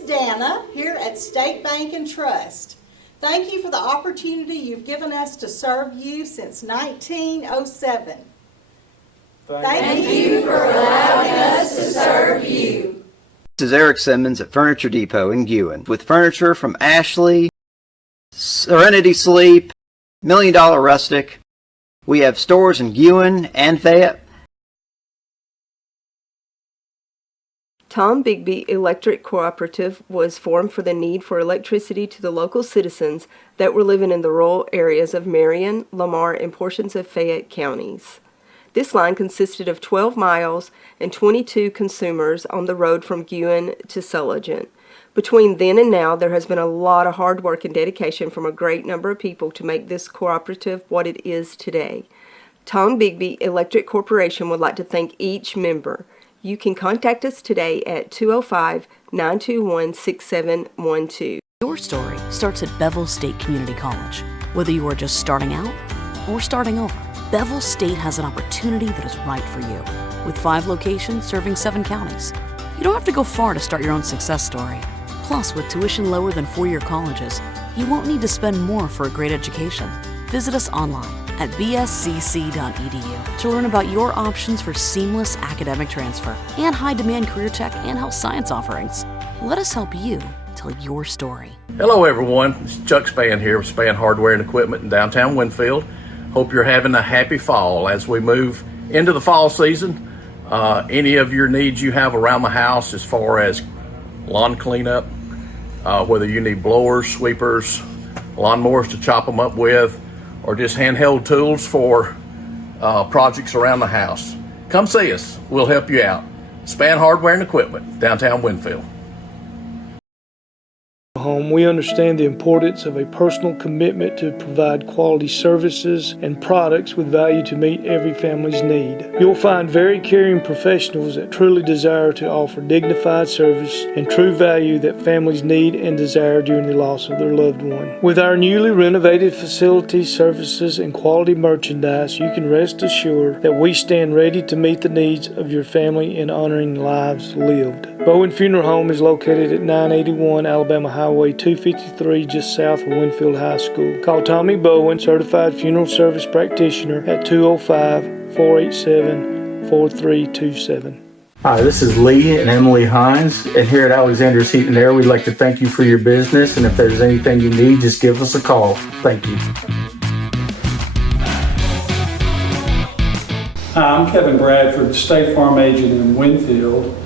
is Dana here at State Bank and Trust. Thank you for the opportunity you've given us to serve you since 1907. Thank you for allowing us to serve you. This is Eric Simmons at Furniture Depot in Guin with furniture from Ashley, Serenity Sleep, $1 Million Rustic. We have stores in Guin and Fayette. Tom Bigby Electric Cooperative was formed for the need for electricity to the local citizens that were living in the rural areas of Marion, Lamar, and portions of Fayette counties. This line consisted of 12 miles and 22 consumers on the road from Guin to Sulligent. Between then and now, there has been a lot of hard work and dedication from a great number of people to make this cooperative what it is today. Tom Bigby Electric Corporation would like to thank each member. You can contact us today at 205-921-6712. Your story starts at Bevel State Community College. Whether you are just starting out or starting over, Bevel State has an opportunity that is right for you. With 5 locations serving 7 counties, you don't have to go far to start your own success story. Plus, with tuition lower than 4-year colleges, you won't need to spend more for a great education. Visit us online at bscc.edu to learn about your options for seamless academic transfer and high-demand career tech and health science offerings. Let us help you tell your story. Hello everyone, it's Chuck Spann here with Spann Hardware and Equipment in downtown Winfield. Hope you're having a happy fall as we move into the fall season. Any of your needs you have around the house as far as lawn cleanup, whether you need blowers, sweepers, lawnmowers to chop them up with, or just handheld tools for projects around the house, come see us. We'll help you out. Spann Hardware and Equipment, downtown Winfield. Home, we understand the importance of a personal commitment to provide quality services and products with value to meet every family's need. You'll find very caring professionals that truly desire to offer dignified service and true value that families need and desire during the loss of their loved one. With our newly renovated facilities, services, and quality merchandise, you can rest assured that we stand ready to meet the needs of your family in honoring lives lived. Bowen Funeral Home is located at 981 Alabama Highway 253, just south of Winfield High School. Call Tommy Bowen, Certified Funeral Service Practitioner, at 205-487-4327. Hi, this is Lee and Emily Hines, and here at Alexander's Heat and Air, we'd like to thank you for your business, and if there's anything you need, just give us a call. Thank you. Hi, I'm Kevin Bradford, State Farm Agent in Winfield.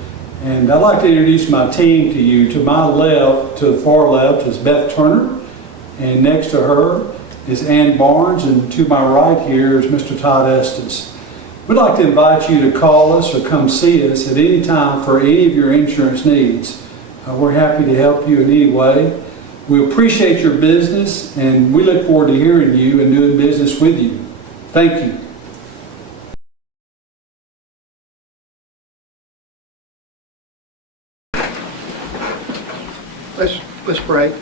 And I'd like to introduce my team to you. To my left, to the far left, is Beth Turner, and next to her is Ann Barnes, and to my right here is Mr. Todd Estes. We'd like to invite you to call us or come see us at any time for any of your insurance needs. We're happy to help you in any way. We appreciate your business, and we look forward to hearing you and doing business with you. Thank you. Let's pray.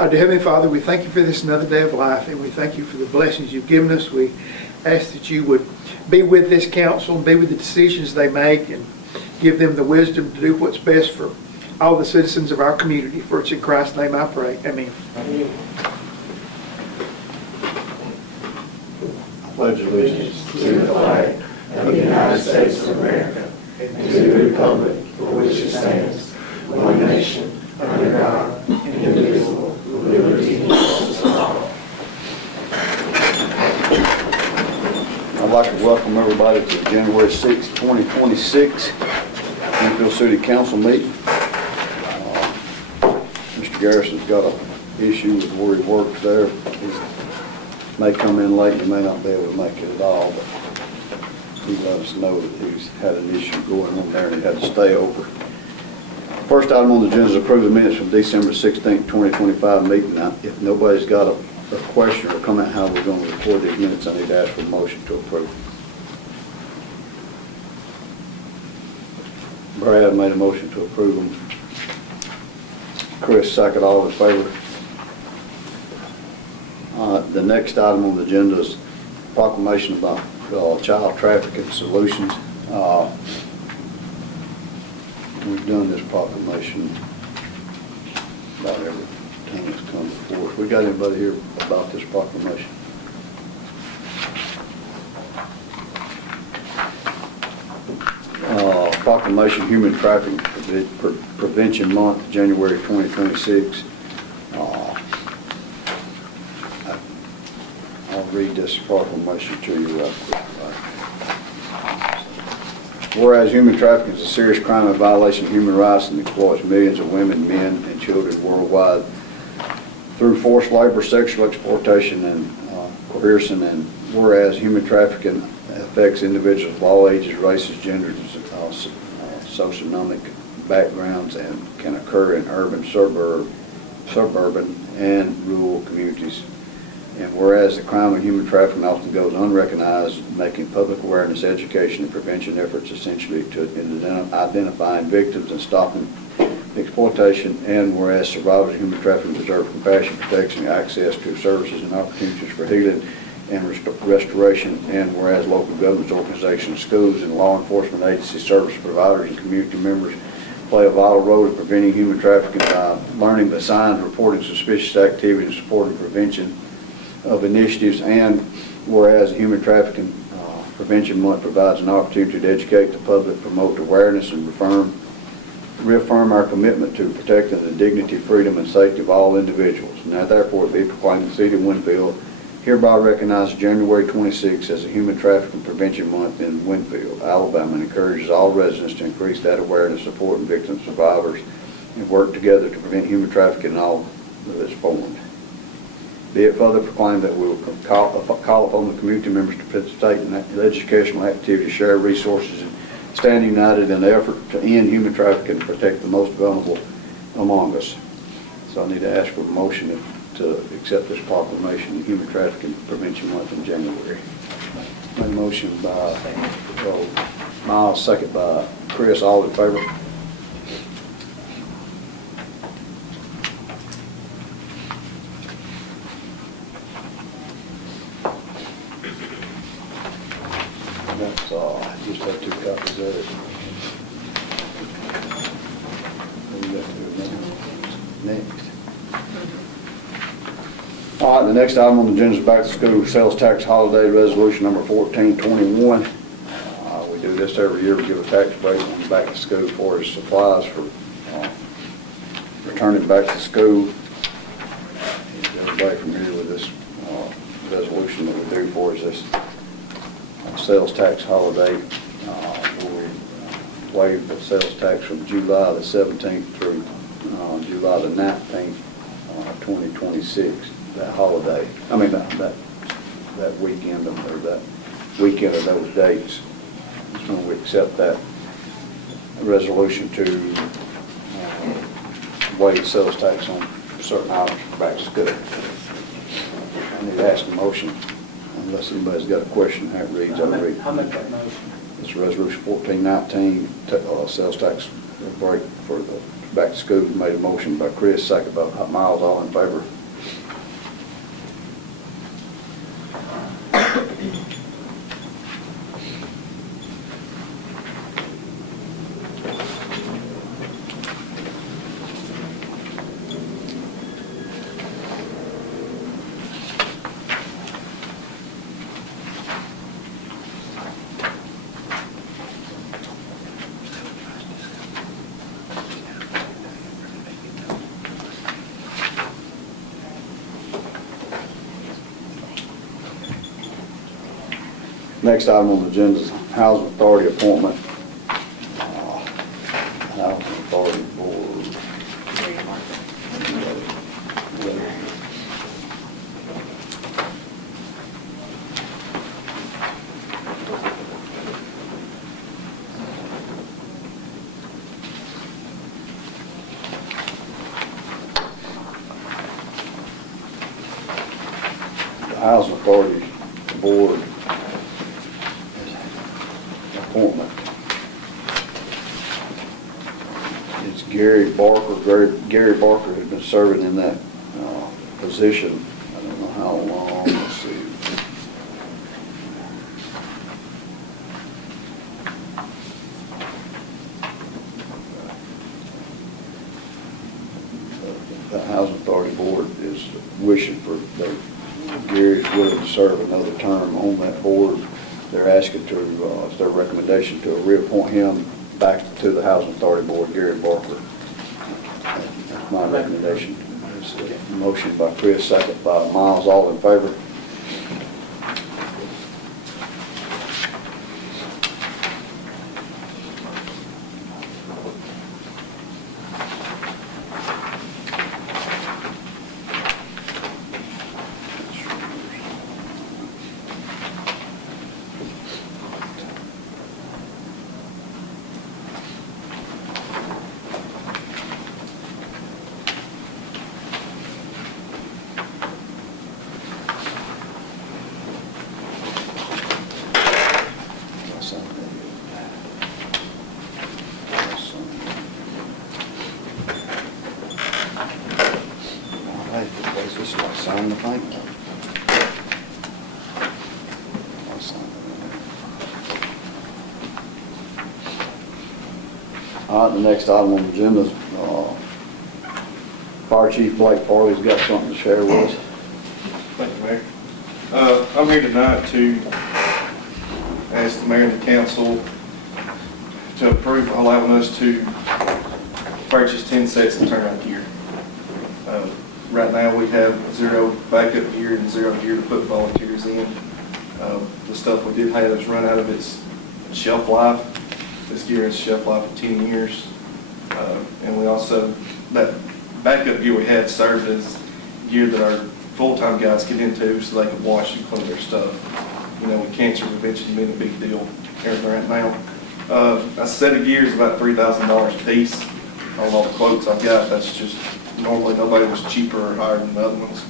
Our dear Heavenly Father, we thank you for this another day of life, and we thank you for the blessings you've given us. We ask that you would be with this council and be with the decisions they make and give them the wisdom to do what's best for all the citizens of our community. For it's in Christ's name I pray. Amen. Amen. I pledge allegiance to the flag of the United States of America and to the republic for which it stands, one nation, under God, indivisible, with liberty and justice for all. I'd like to welcome everybody to January 6, 2026 Winfield City Council meeting. Mr. Garrison's got an issue with where he works there. He may come in late, he may not be able to make it at all, but he let us know that he's had an issue going on there and he had to stay over. First item on the agenda is approve the minutes from December 16, 2025 meeting. Now, if nobody's got a question or comment how we're going to record these minutes, I need to ask for a motion to approve. Brad made a motion to approve them. Chris, second. All in favor? The next item on the agenda is proclamation about child trafficking solutions. We've done this proclamation about every time it's come before us. We got anybody here about this proclamation? Proclamation Human Trafficking Prevention Month, January 2026. I'll read this proclamation to you real quick. Whereas human trafficking is a serious crime and violation of human rights and exploits millions of women, men, and children worldwide through forced labor, sexual exploitation, and coercion. And whereas human trafficking affects individuals of all ages, races, genders, socioeconomic backgrounds, and can occur in urban, suburban, and rural communities. And whereas the crime of human trafficking often goes unrecognized, making public awareness, education, and prevention efforts essentially to identifying victims and stopping exploitation. And whereas survivors of human trafficking deserve compassion, protection, access to services and opportunities for healing and restoration. And whereas local governments, organizations, schools, and law enforcement agencies, service providers, and community members play a vital role in preventing human trafficking by learning the signs, reporting suspicious activity, and supporting prevention of initiatives. And whereas Human Trafficking Prevention Month provides an opportunity to educate the public, promote awareness, and reaffirm our commitment to protecting the dignity, freedom, and safety of all individuals. Now therefore it be proclaimed the City of Winfield hereby recognizes January 26 as a Human Trafficking Prevention Month in Winfield, Alabama, and encourages all residents to increase that awareness, supporting victims, survivors, and work together to prevent human trafficking in all of its forms. Be it further proclaimed that we will call upon the community members to participate in educational activities, share resources, and stand united in the effort to end human trafficking and protect the most vulnerable among us. So I need to ask for a motion to accept this proclamation, Human Trafficking Prevention Month in January. Made motion by Miles, second by Chris. All in favor? That's all. I just have 2 copies of it. Next. All right, the next item on the agenda is back to school sales tax holiday resolution number 1421. We do this every year. We give a tax break on back to school for supplies for returning back to school. Everybody familiar with this resolution that we do for is this sales tax holiday. We'll waive the sales tax from July the 17th through July the 19th, 2026. That holiday, I mean that weekend or that weekend of those dates. So we accept that resolution to waive sales tax on certain items for back to school. I need to ask a motion, unless anybody's got a question how it reads. I'll make that motion. It's resolution 1419, sales tax break for the back to school. Made a motion by Chris, second by Miles. All in favor? Next item on the agenda is Housing Authority appointment. Housing Authority Board. The Housing Authority Board appointment. It's Gary Barker. Gary Barker has been serving in that position. I don't know how long. Let's see. the Housing Authority Board is wishing for, Gary's willing to serve another term on that board. They're asking to, it's their recommendation to reappoint him back to the Housing Authority Board, Gary Barker. That's my recommendation. It's a motion by Chris, second by Miles, all in favor. Sign the thing. All right, the next item on the agenda is Fire Chief Blake Farley's got something to share with us. Thank you, Mayor. I'm here tonight to ask the mayor and the council to approve allowing us to purchase 10 sets of turnout gear. Right now we have 0 backup gear and 0 gear to put volunteers in. The stuff we did have has run out of its shelf life. This gear has shelf life of 10 years. And we also, that backup gear we had served as gear that our full-time guys get into so they can wash and clean their stuff. You know, with cancer prevention being a big deal right now. A set of gear is about $3,000 a piece. On all the quotes I've got, that's just, normally nobody was cheaper or higher than the other ones.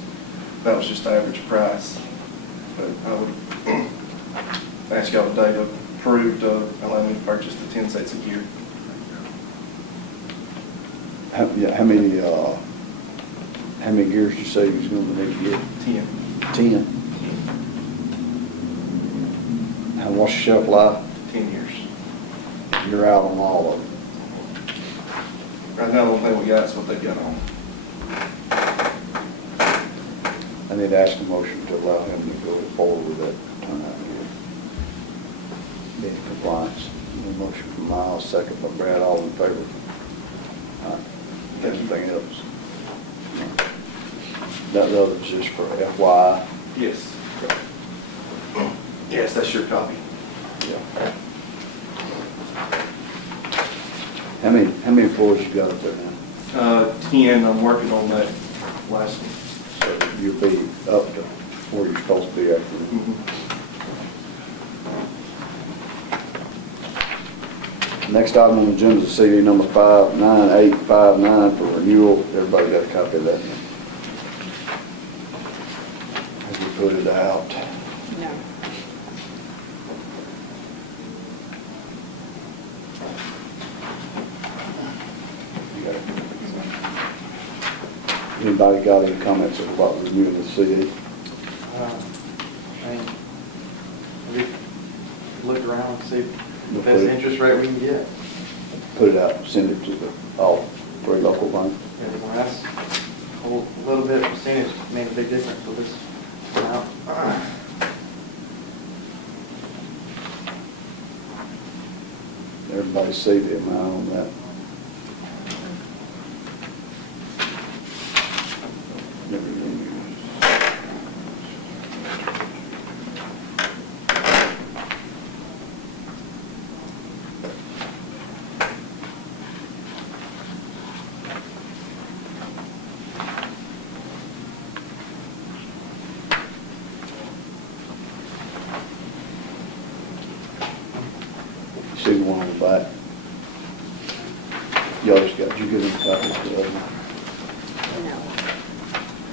That was just the average price. But I would ask y'all today to approve to allow me to purchase the 10 sets of gear. How many gears do you say he's going to need to get? 10. 10. And what's the shelf life? 10 years. You're out on all of them. Right now, the only thing we got is what they got on. I need to ask a motion to allow him to go forward with that turnout gear. Be in compliance. A motion from Miles, second by Brad, all in favor. Anything else? That other's just for FYI. Yes. Yes, that's your copy. Yeah. How many floors you got up there now? 10. I'm working on that last one. So you'll be up to where you're supposed to be after. Next item on the agenda is CD number 59859 for renewal. Everybody got a copy of that? Have you put it out? No. Anybody got any comments about reviewing the CD? We look around and see the best interest rate we can get. Put it out and send it to all 3 local banks. Yeah, well, that's a little bit percentage made a big difference with this amount. Everybody see the amount on that. See the one on the back. Y'all just got, you get a copy of the other one? No,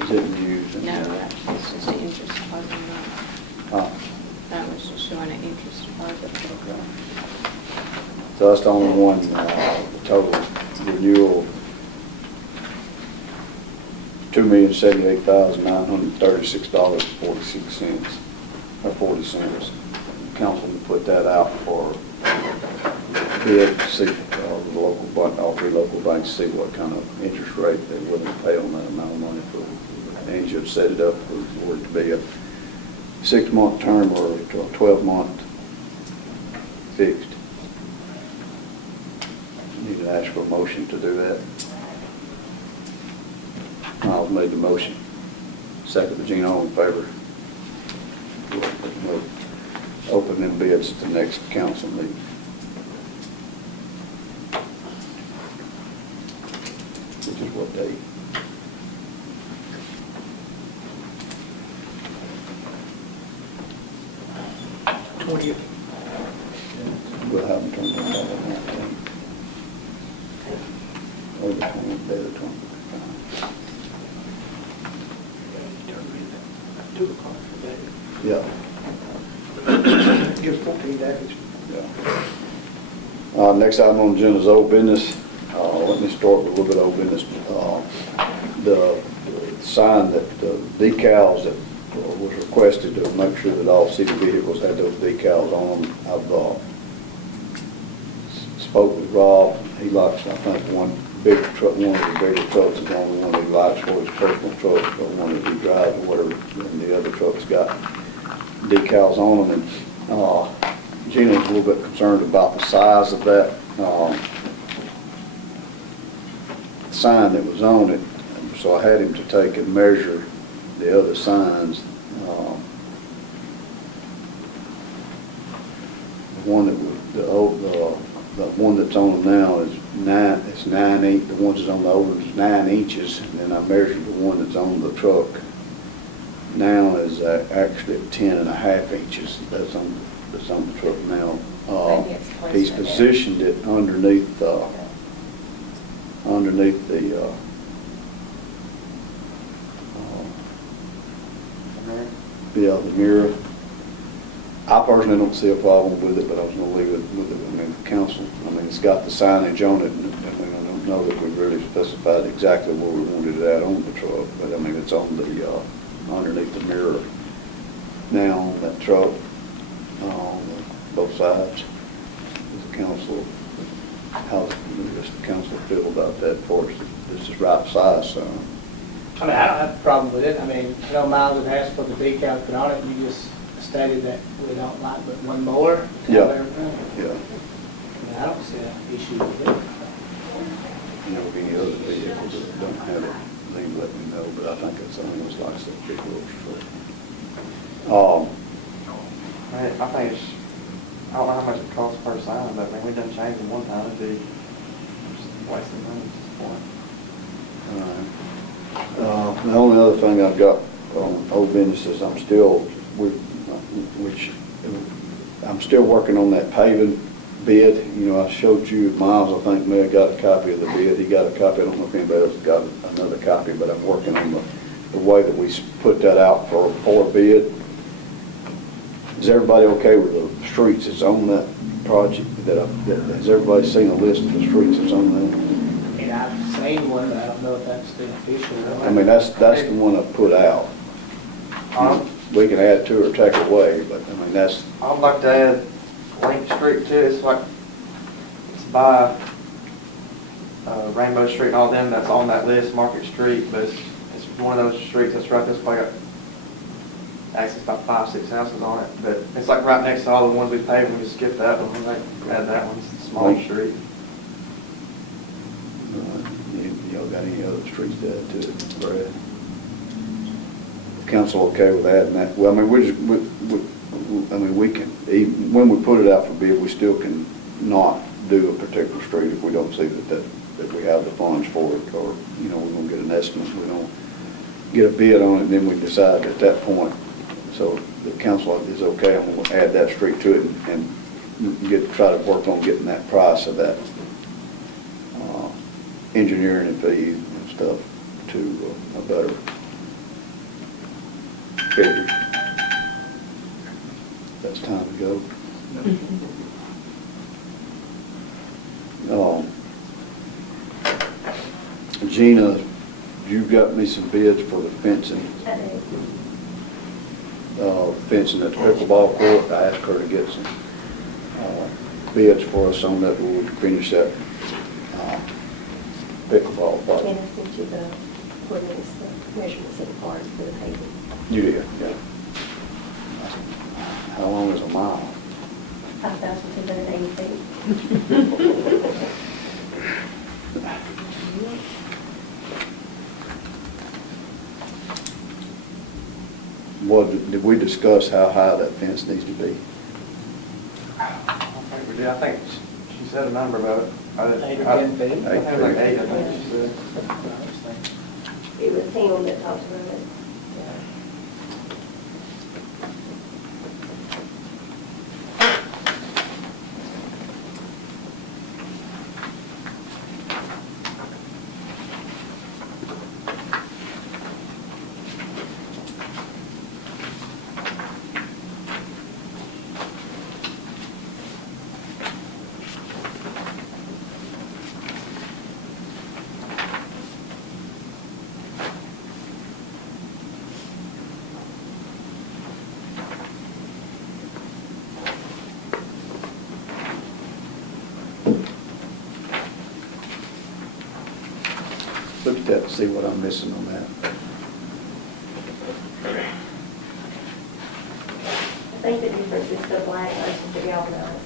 Is it used? no, that's just the interest deposit amount. That was just showing an interest deposit. Okay. So that's the only one, the total renewal, $2,078,936.46, or 40 cents. Council to put that out for bid, see, the local all three local banks, see what kind of interest rate they're willing to pay on that amount of money for. And you set it up for it to be a 6-month term or a 12-month fixed. Need to ask for a motion to do that. Miles made the motion. Second, Regina, all in favor? We'll open them bids at the next council meeting. Which is what date? We'll have them turned in by the 19th. Or the 20th, day of the 20th. 2 o'clock today. Yeah. Gives 14 days. Yeah. Next item on the agenda is old business. Let me start with a little bit of old business. The sign that, decals that was requested to make sure that all city vehicles had those decals on them. I've spoke with Rob. He likes, I think, one big truck, one of the bigger trucks is the only one he likes for his personal truck, or one that he drives or whatever, and the other trucks got decals on them. And Gina's a little bit concerned about the size of that sign that was on it, so I had him to take and measure the other signs. The one that was the one that's on them now is 9. It's 9 inches. The ones that's on the older is 9 inches, and then I measured the one that's on the truck now is actually 10.5 inches. That's on the truck now. He's positioned it underneath the the mirror. I personally don't see a problem with it, but I was going to leave it with it. I mean, the council, it's got the signage on it, and I don't know that we really specified exactly where we wanted it at on the truck, but it's on the, underneath the mirror now on that truck, on both sides. The council, how does the council feel about that for us? This is right size sign. I don't have a problem with it. Miles had asked for the decal put on it, and you just stated that we don't like but one more. Yeah. Yeah. I don't see an issue with it. Any other vehicles that don't have it, they let me know, but I think it's only was like that big little truck. I think it's, I don't know how much it costs per sign, but we done changed them one time. It'd be just wasting money at this point. The only other thing I've got on old business is I'm still working on that paving bid. I showed you, Miles, I think, may have got a copy of the bid. He got a copy. I don't know if anybody else got another copy, but I'm working on the way that we put that out for bid. Is everybody okay with the streets that's on that project? Has everybody seen a list of the streets that's on that? I've seen one, but I don't know if that's the official one. That's the one I put out. We can add to it or take it away, but that's. I'd like to add Link Street too. It's by Rainbow Street and all them that's on that list, Market Street, but it's one of those streets that's right this way. Actually, it's about 5-6 houses on it, but it's like right next to all the ones we paved. We just skipped that one. Add that one. It's a smaller street. Y'all got any other streets to add to it, Brad? Council okay with adding that? Well, we can, even when we put it out for bid, we still can not do a particular street if we don't see that we have the funds for it, or we're going to get an estimate. We don't get a bid on it, and then we decide at that point. So the council is okay. I'm going to add that street to it and try to work on getting that price of that engineering and fees and stuff to a better figure. That's time to go. Gina, you got me some bids for the fencing. Fencing at the pickleball court. I asked her to get some bids for us on that. We would finish that pickleball And play. I sent you the coordinates, the measurements of the cars for the paving. You did, yeah. How long is a mile? 5,280 feet. Did we discuss how high that fence needs to be? I don't think we did. I think she said a number about it. 8 or 10 feet. I think it was like 8, I think she said. It was him that talked about it. Look at that and see what I'm missing on that. I think the difference is the black versus the galvanized.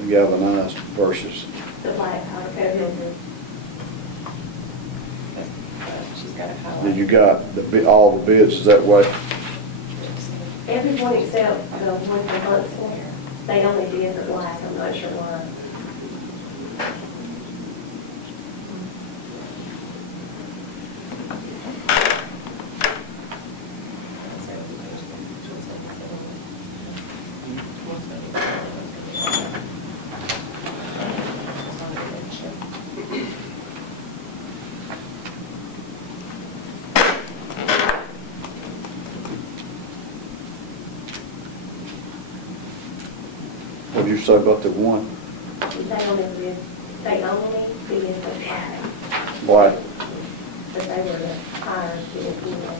The galvanized versus, The black powder She's got a highlight. did you got all the bids, is that way? Everyone except the one from Huntsville, they only did the black, I'm not sure why. What did you say about the one? They only did the black, Black? but they were the higher bid, you know.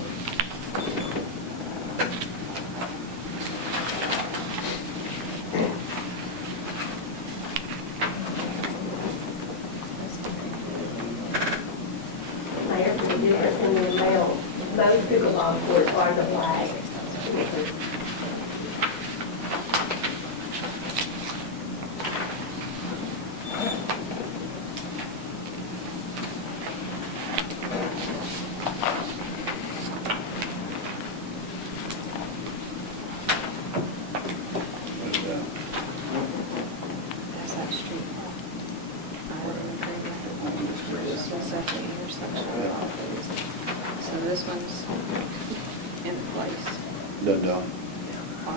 Mayor, the difference in the amount, most pickleball courts are the black. That's that street. This was at the intersection of all these. So this one's in place. Done done. I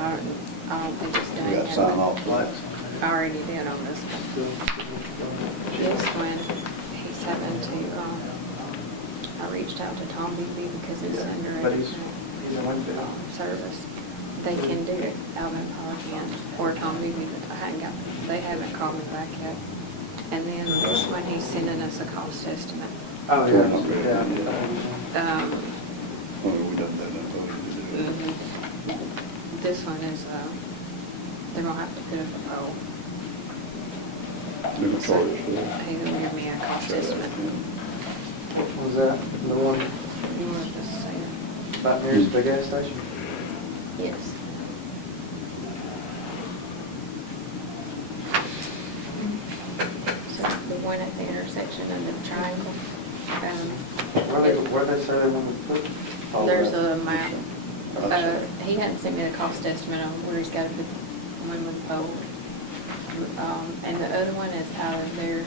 don't think it's done You got to yet, sign but off that. I already did on this one. This one, he's having to, I reached out to Tom Beebe because it's under But a he's in Winfield. service. They can do it, Alvin Paul can, or Tom Beebe, but they haven't called me back yet. And then this one, he's sending us a cost estimate. Oh, yeah. Oh, we done that. Mhm. This one is, they're gonna have to put up a pole. They're gonna charge us for that. He's gonna give me a cost estimate. What was that? The one You want to just say it? about nearest the gas station? Yes. So the one at the intersection of the triangle, Where they say they want to put? all there's that? a map. He hadn't sent me the cost estimate on where he's got to put the one with the pole. And the other one is out of there.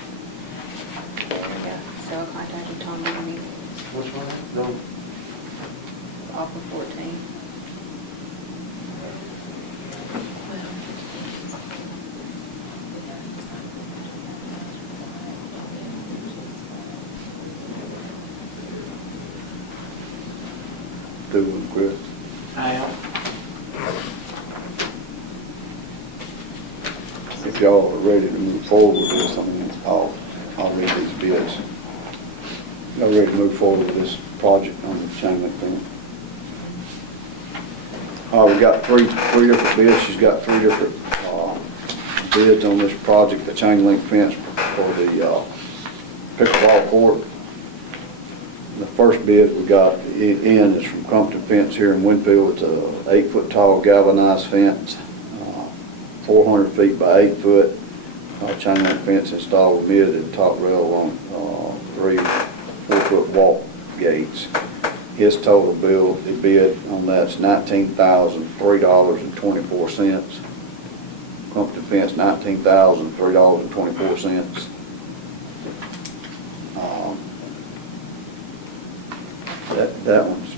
There we go. So I contacted Tom Beebe Which one? No. off of 14. Do with Chris. I am. If y'all are ready to move forward with this, I'll read these bids. Y'all ready to move forward with this project on the chain link fence? We got three different bids. She's got three different bids on this project, the chain link fence for the pickleball court. The first bid we got in is from Crumpton Fence here in Winfield. It's a 8-foot tall galvanized fence, 400 feet by 8 foot. Chain link fence installed with mid and top rail on 3 4-foot walk gates. His total bill, the bid on that's $19,003.24. Crumpton Fence, $19,003.24. That one's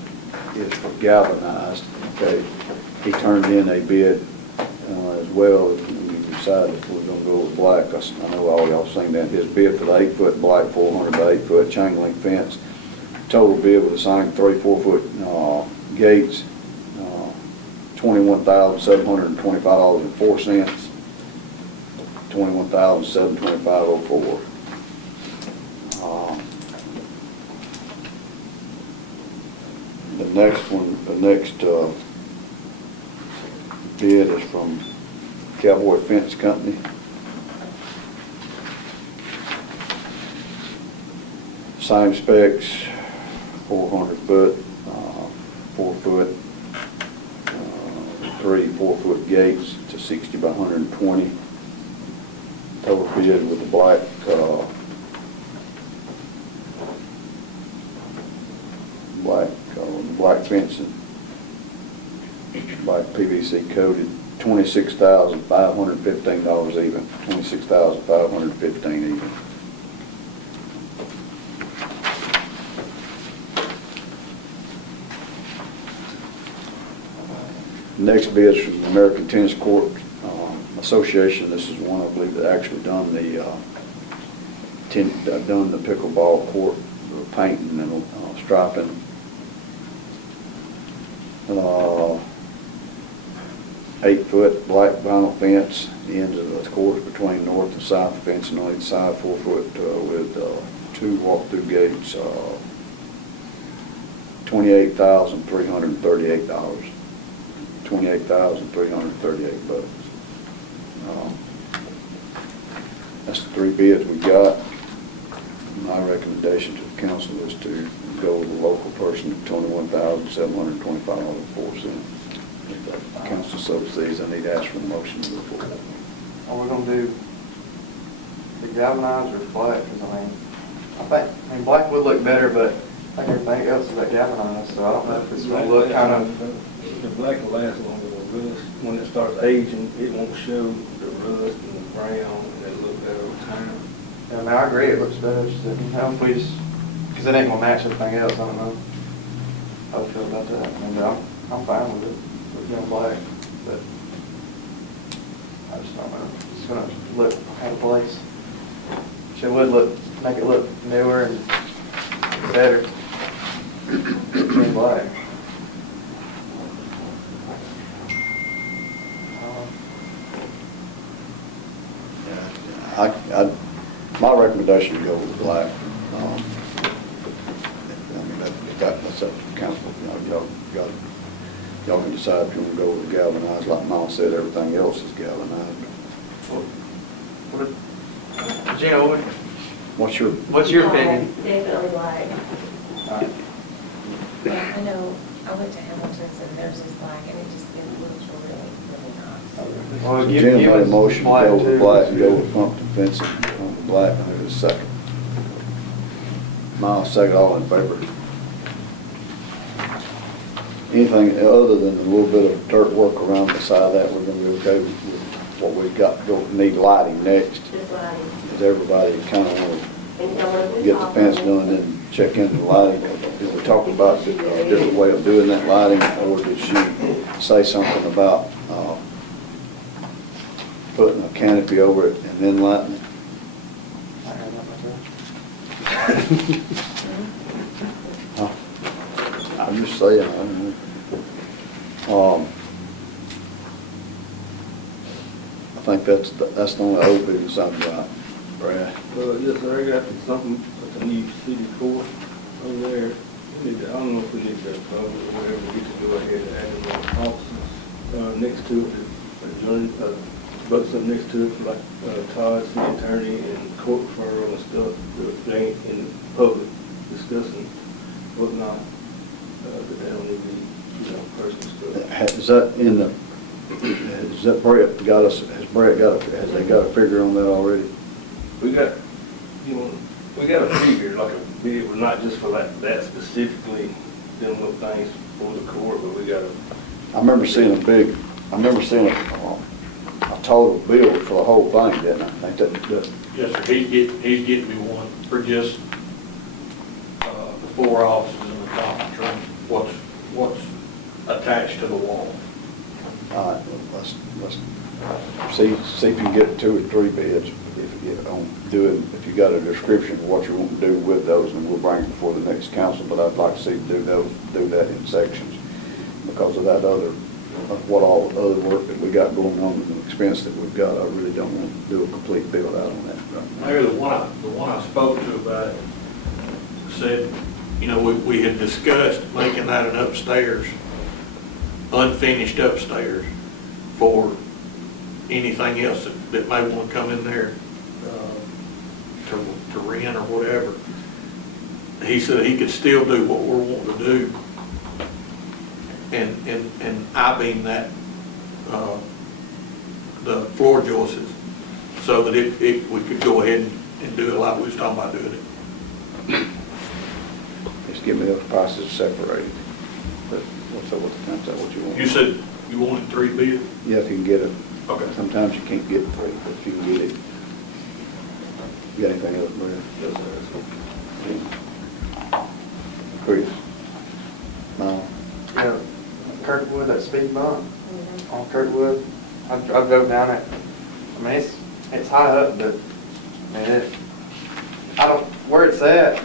is for galvanized. Okay, he turned in a bid as well. We decided if we're going to go with black. I know all y'all seen that. His bid for the 8-foot black 400 by 8 foot chain link fence. Total bid with the same 3 4-foot gates, $21,725.04. $21,725.04. The next bid is from Cowboy Fence Company. Same specs, 400 foot, 4 foot, 3 4-foot gates to 60 by 120. Total bid with the black fencing, black PVC coated, $26,515 even, $26,515 even. Next bid is from the American Tennis Court Association. This is one I believe that actually done the pickleball court painting and striping. 8-foot black vinyl fence, the ends of the courts between north and south fence, and on each side 4 foot with 2 walk-through gates. $28,338. $28,338. That's the 3 bids we got. My recommendation to the council is to go with a local person at $21,725.04. If the council so sees, I need to ask for a motion to move forward. Are we gonna do the galvanized or black? Because I mean black would look better, but I think everything else is like galvanized, so I don't know if it's gonna look kind of. The black will last longer than rust. When it starts aging, it won't show the rust and the brown, and it'll look better over time. Yeah, I mean, I agree, it looks better. Just, if we just, because it ain't gonna match everything else. I don't know how I feel about that. I mean, I'm fine with it. Young black, but I just don't know. It's gonna look out of place. It would make it look newer and better than black. My recommendation to go with black. I mean, that's up to the council. Y'all can decide if you want to go with galvanized. Like Mom said, everything else is galvanized. Gina, what's your opinion? Definitely black. Right. I know, I went to Hamilton's and theirs is black and it just looks really, really nice. Well, Gina made a motion to go with black and go with Crumpton fencing on the black. I heard a second. Miles second, all in favor. Anything other than a little bit of dirt work around the side of that, we're going to be okay with what we've got. Need lighting next. Just lighting. Does everybody kind of want to get the fence done and check into the lighting? Did we talk about a different way of doing that lighting, or did she say something about putting a canopy over it and then lighting it? I'm just saying, I don't know. I think that's the only old business I've got, Brad. Well, yes, sir, I got something at the new city court over there. I don't know if we need to call it or whatever, we get to go ahead and add more officers next to it, brought something next to it, for like Todd, city attorney, and court referral and stuff, that they ain't in public discussing whatnot, that they don't need to be, you know, personal stuff. Is that in the, has that Brett got us, has Brett got a, has they got a figure on that already? We got, you know, we got a figure, like a bid, not just for that specifically, them little things for the court, but we got a. I remember seeing a total bill for the whole thing, didn't I? Ain't that, Yes, sir. He's getting me one for just the 4 offices in the conference room. What's attached to the wall? all right, let's see if you can get 2 or 3 bids. If you do it, if you got a description of what you want to do with those, and we'll bring it before the next council. But I'd like to see you do that in sections, because of that other, of what all the other work that we got going on, and the expense that we've got. I really don't want to do a complete build out on that. Mayor, the one I spoke to about it said, you know, we had discussed making that an upstairs, unfinished upstairs, for anything else that may want to come in there to rent or whatever. He said he could still do what we're wanting to do, and I-beam that the floor joists, so that we could go ahead and do it like we was talking about doing it. Just give me those prices separated. But what's that what you want? You said you wanted 3 bids? Yeah, if you can get it. Okay. Sometimes you can't get 3, but if you can get it. You got anything else, Maria? Chris? No? Yeah, Kirkwood, that speed bump on Kirkwood, I drove down it. I mean, it's high up, but I mean, where it's at,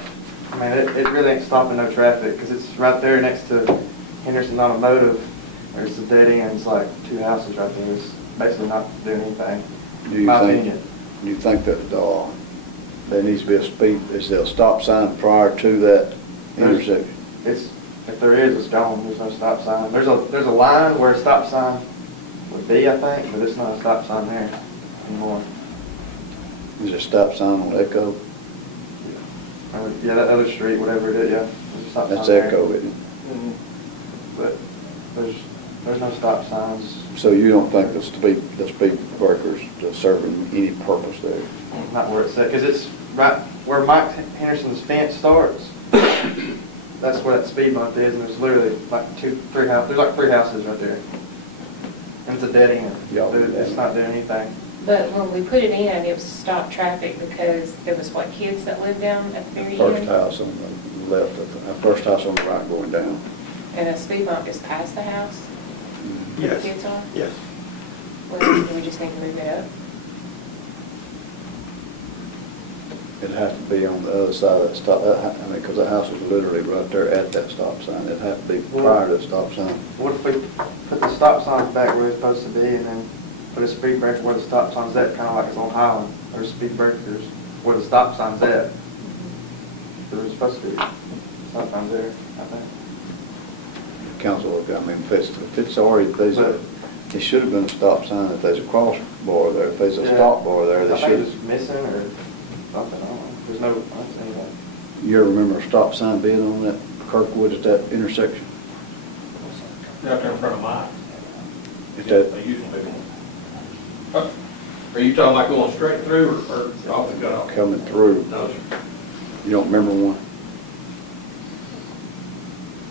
I mean, it really ain't stopping no traffic, because it's right there next to Henderson Automotive. There's a dead end, it's like 2 houses right there. It's basically not doing anything, in my opinion. Do you think that there needs to be is there a stop sign prior to that intersection? If there is, it's gone. There's no stop sign. There's a line where a stop sign would be, I think, but it's not a stop sign there anymore. Is there a stop sign on Echo? Yeah, that other street, whatever it is, yeah. There's a stop That's sign Echo, there. isn't it? Mm-hmm. But there's no stop signs. So you don't think the speed breakers are serving any purpose there? Not where it's at, because it's right where Mike Henderson's fence starts. That's where that speed bump is, and there's literally like 2, 3 houses. There's like 3 houses right there, and it's a dead end. It's not doing anything. But when we put it in, it was to stop traffic because there was kids that lived down at the very First end. house on the left, first house on the right going down. And a speed bump is past the house where the kids are? Yes. Well, do we just need to move it up? It'd have to be on the other side of that stop, I mean, because the house is literally right there at that stop sign. It'd have to be prior to the stop sign. What if we put the stop signs back where they're supposed to be, and then put a speed breaker where the stop sign's at, kind of like it's on Highland? There's speed breakers where the stop sign's at. There's supposed to be stop signs there, I think. Council, I mean, if it's already, it should have been a stop sign. If there's a cross bar there, if there's a stop bar there, they I think should. it's missing or something, I don't know. There's no, I don't see that. You ever remember a stop sign being on that Kirkwood at that intersection? Out there in front of mine. Is that, They usually be one. Are you talking about going straight through or off the cutoff? coming through? No, sir. You don't remember one?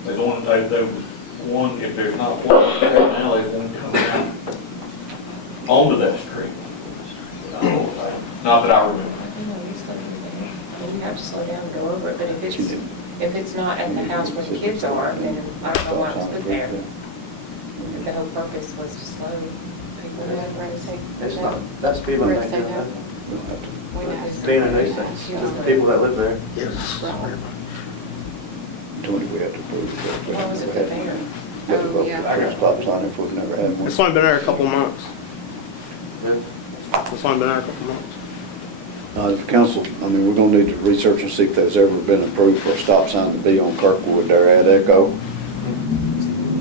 There's one, there was one, if there's not one, now there's one coming out onto that street. Not that I remember. You have to slow down and go over it, but if it's not at the house where the kids are, then I don't know why it's put there. The whole purpose was to slow people down. It's not, that's people that make it. Being a nuisance, people that live there. Yes. Tony, we have to approve it. Why was it put there? Yeah, well, I got stop sign if we've never had one. It's only been there a couple months. It's only been there a couple months. The council, I mean, we're gonna need to research and see if there's ever been approved for a stop sign to be on Kirkwood there at Echo.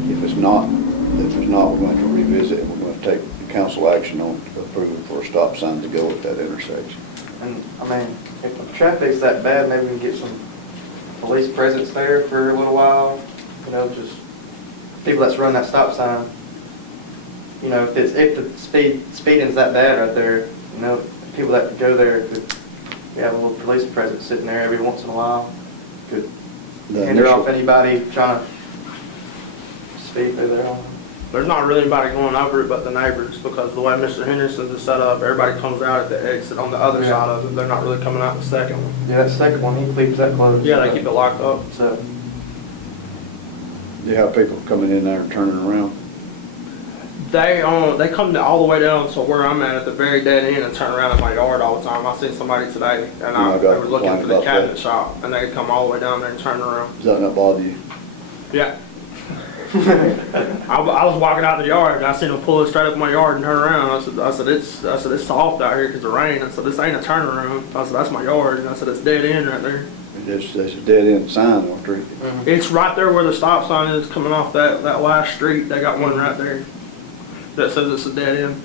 If it's not, we're going to revisit it. We're going to take council action on approving for a stop sign to go at that intersection. And, I mean, if the traffic's that bad, maybe we can get some police presence there for a little while. You know, just people that's run that stop sign. You know, if the speeding's that bad right there, you know, people that go there could have a little police presence sitting there every once in a while. Could hinder off anybody trying to speed through there. There's not really anybody going over it but the neighbors, because the way Mr. Henderson's is set up, everybody comes out at the exit on the other side of it. They're not really coming out the second one. Yeah, that second one, he keeps that closed. Yeah, they keep it locked up. So, You have people coming in there and turning around? They come all the way down to where I'm at the very dead end and turn around in my yard all the time. I seen somebody today, and they were looking for the cabinet shop, and they come all the way down there and turn around. Does that not bother you? Yeah. I was walking out the yard and I seen them pull it straight up my yard and turn around. I said it's soft out here because of rain. I said this ain't a turnaround. I said that's my yard, and I said it's dead end right there. That's a dead end sign on the street. It's right there where the stop sign is coming off that last street. They got one right there that says it's a dead end.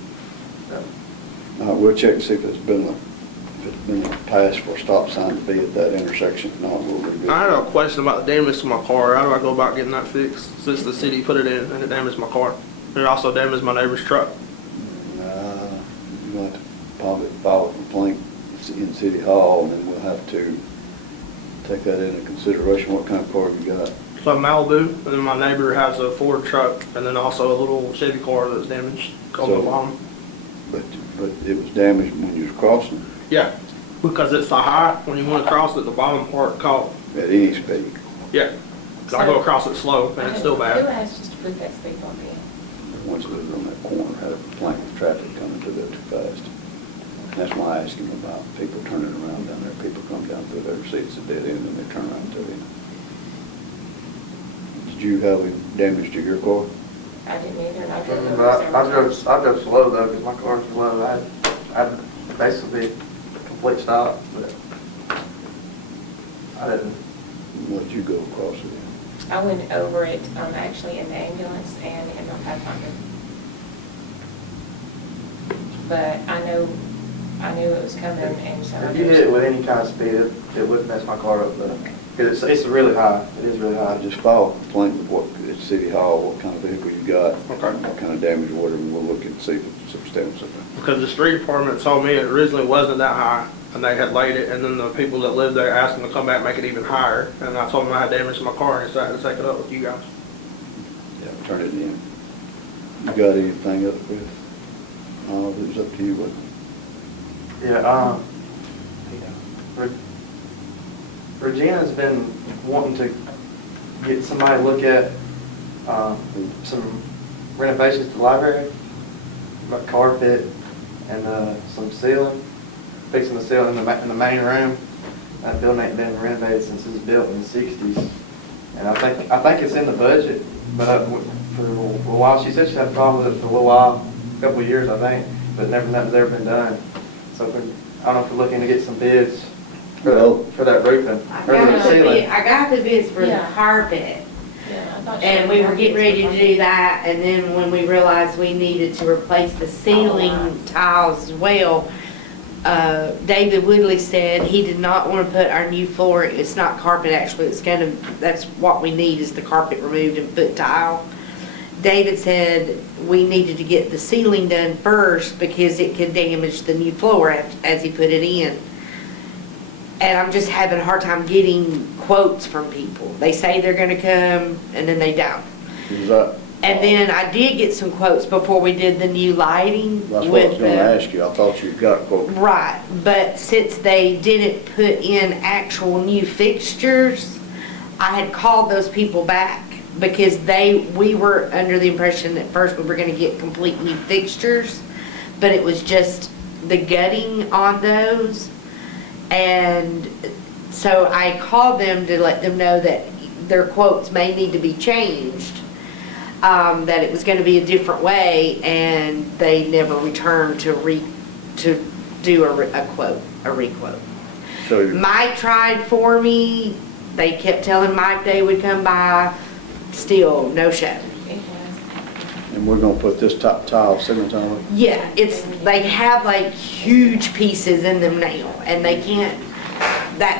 We'll check and see if it's been passed for a stop sign to be at that intersection. If not, we'll be good. I had a question about the damage to my car. How do I go about getting that fixed since the city put it in and it damaged my car? And it also damaged my neighbor's truck. You're going to have to probably file a complaint in City Hall, and then we'll have to take that into consideration. What kind of car you got? So Malibu, and then my neighbor has a Ford truck, and then also a little Chevy car that's damaged on the bottom. But it was damaged when you was crossing? Yeah, because it's so high, when you want to cross it, the bottom part caught. At any speed? Yeah, because I go across it slow, and it's still Who bad. asked us to put that speed bump in? Once it was on that corner, had a complaint with traffic coming through there too fast. And that's why I asked him about people turning around down there. People come down through there, see it's a dead end, and they turn around to him. Did you have any damage to your car? I didn't either, and I drove I drove slow though, because my car's slow. I basically complete stop, but I didn't. What'd you go across it in? I went over it, actually in the ambulance and in my Pathfinder. But I knew it was coming, and so. If you hit it with any kind of speed, it would mess my car up though. Because it's really high. It is really high. Just file a complaint with what, at City Hall, what kind of vehicle you got, what kind of damage or whatever, and we'll look and see if it's substantial. Because the street department told me it originally wasn't that high, and they had laid it, and then the people that lived there asked them to come back and make it even higher, and I told them I had damage to my car, and so I had to take it up with you guys. Yeah, turn it in. You got anything up with? It was up to you, wasn't it? Yeah, Regina's been wanting to get somebody to look at some renovations to the library, about carpet and some ceiling, fixing the ceiling in the main room. That building ain't been renovated since it was built in the '60s, and I think it's in the budget. But for a while, she said she had a problem with it for a little while, a couple of years, I think, but nothing's ever been done. So I don't know if we're looking to get some bids for that roofing. I got the bids for the carpet. And we were getting ready to do that, and then when we realized we needed to replace the ceiling tiles as well, David Woodley said he did not want to put our new floor, it's not carpet actually, that's what we need is the carpet removed and put tile. David said we needed to get the ceiling done first because it could damage the new floor as he put it in. And I'm just having a hard time getting quotes from people. They say they're gonna come and then they don't. And then I did get some quotes before we did the new lighting. That's what I was gonna ask you. I thought you got quotes. Right, but since they didn't put in actual new fixtures, I had called those people back because we were under the impression at first we were gonna get complete new fixtures, but it was just the gutting on those. And so I called them to let them know that their quotes may need to be changed, that it was going to be a different way, and they never returned to do a requote. So Mike tried for me. They kept telling Mike they would come by. Still no show. And we're gonna put this top tile cement on it? Yeah, they have like huge pieces in them now, and they can't,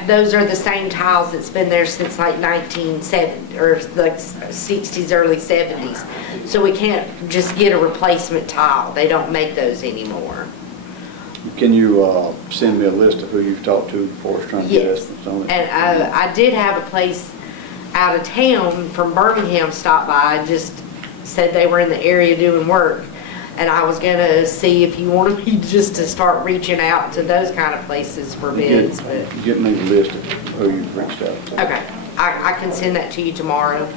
those are the same tiles that's been there since like 1970, or like 60s, early 70s. So we can't just get a replacement tile. They don't make those anymore. Can you send me a list of who you've talked to before trying to get Yes. estimates on it? And I did have a place out of town from Birmingham stop by, just said they were in the area doing work. And I was gonna see if you wanted me just to start reaching out to those kind of places for bids, but. Get me the list of who you've reached out to. Okay, I can send that to you tomorrow.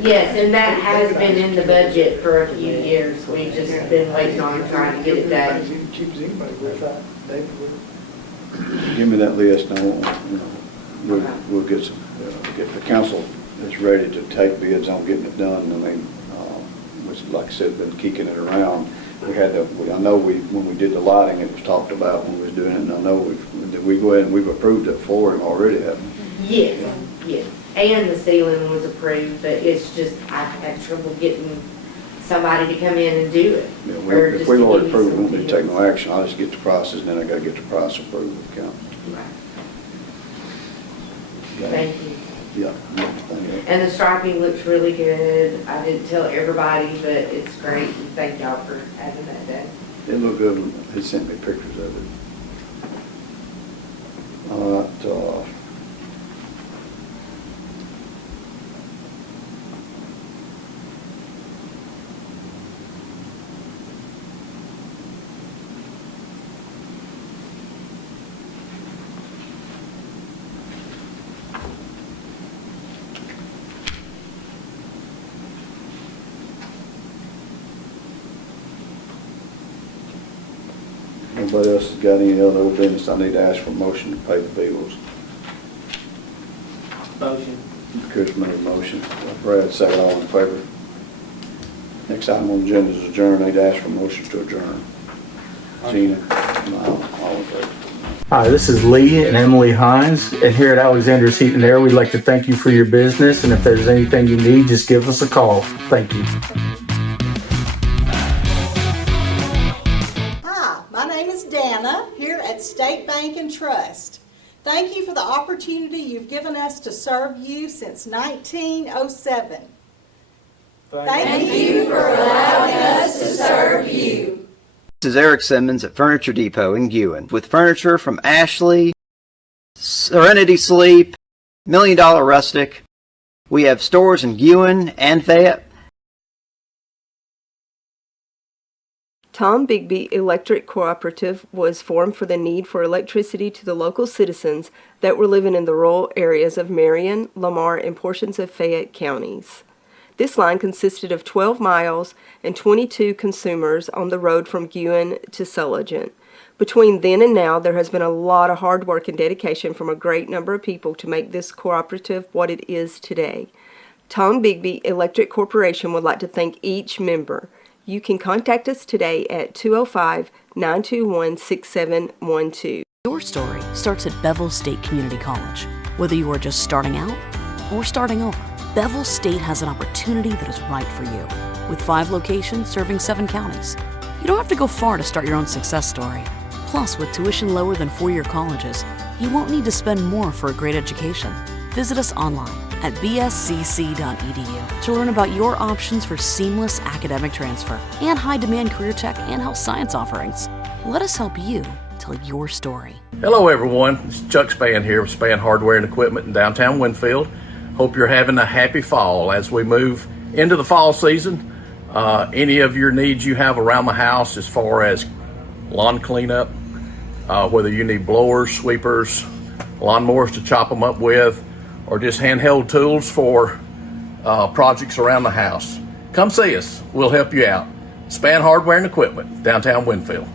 Yes, and that has been in the budget for a few years. We've just been waiting on trying to get it done. Cheap as anybody would, right? David would. Give me that list, and we'll get some, get the council is ready to take bids on getting it done. I mean, which, like I said, been kicking it around. I know when we did the lighting, it was talked about when we was doing it, and I know we go ahead and we've approved it for him already, haven't we? Yes, yes. And the ceiling was approved, but it's just, I've had trouble getting somebody to come in and do it. Yeah, Or if just we've to already give me approved, we some won't need to take no action. I'll just get the prices, and then I gotta get the price approved with the council. Right. Okay? Thank you. Yeah. Thank you. And the striping looks really good. I didn't tell everybody, but it's great. And thank y'all for having that done. It looked good. He sent me pictures of it. All right, nobody else has got any other old business? I need to ask for a motion to pay the bills. Motion. Chris made a motion. Brad, second, all in favor. Next item on the agenda is adjourn. I need to ask for a motion to adjourn. Gina, all in favor. Hi, this is Lee and Emily Hines, and here at Alexander's Heating and Air, we'd like to thank you for your business, and if there's anything you need, just give us a call. Thank you. Hi, my name is Dana, here at State Bank and Trust. Thank you for the opportunity you've given us to serve you since 1907. Thank you for allowing us to serve you. This is Eric Simmons at Furniture Depot in Guin with furniture from Ashley, Serenity Sleep, $1 Million Rustic. We have stores in Guin and Fayette. Tom Bigby Electric Cooperative was formed for the need for electricity to the local citizens that were living in the rural areas of Marion, Lamar, and portions of Fayette counties. This line consisted of 12 miles and 22 consumers on the road from Guin to Sulligent. Between then and now, there has been a lot of hard work and dedication from a great number of people to make this cooperative what it is today. Tom Bigby Electric Corporation would like to thank each member. You can contact us today at 205-921-6712. Your story starts at Bevel State Community College. Whether you are just starting out or starting over, Bevel State has an opportunity that is right for you. With 5 locations serving 7 counties, you don't have to go far to start your own success story. Plus, with tuition lower than 4-year colleges, you won't need to spend more for a great education. Visit us online at bscc.edu to learn about your options for seamless academic transfer and high-demand career tech and health science offerings. Let us help you tell your story. Hello everyone, it's Chuck Spann here with Spann Hardware and Equipment in downtown Winfield. Hope you're having a happy fall as we move into the fall season. Any of your needs you have around the house as far as lawn cleanup, whether you need blowers, sweepers, lawnmowers to chop them up with, or just handheld tools for projects around the house, come see us. We'll help you out. Spann Hardware and Equipment, downtown Winfield.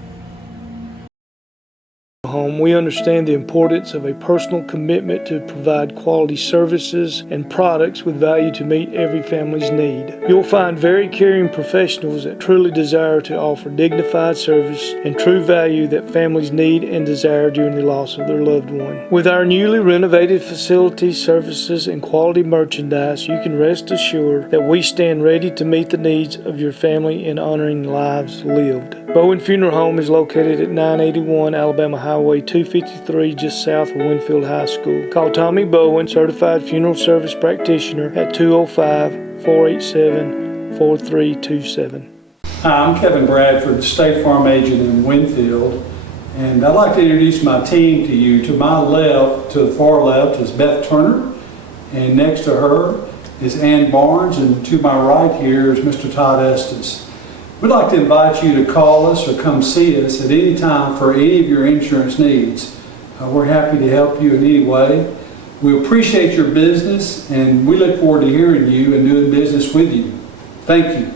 Home Home, we understand the importance of a personal commitment to provide quality services and products with value to meet every family's need. You'll find very caring professionals that truly desire to offer dignified service and true value that families need and desire during the loss of their loved one. With our newly renovated facilities, services, and quality merchandise, you can rest assured that we stand ready to meet the needs of your family in honoring lives lived. Bowen Funeral Home is located at 981 Alabama Highway 253, just south of Winfield High School. Call Tommy Bowen, Certified Funeral Service Practitioner, at 205-487-4327. Hi, I'm Kevin Bradford, State Farm Agent in Winfield, and I'd like to introduce my team to you. To my left, to the far left, is Beth Turner, and next to her is Ann Barnes, and to my right here is Mr. Todd Estes. We'd like to invite you to call us or come see us at any time for any of your insurance needs. We're happy to help you in any way. We appreciate your business, and we look forward to hearing you and doing business with you. Thank you.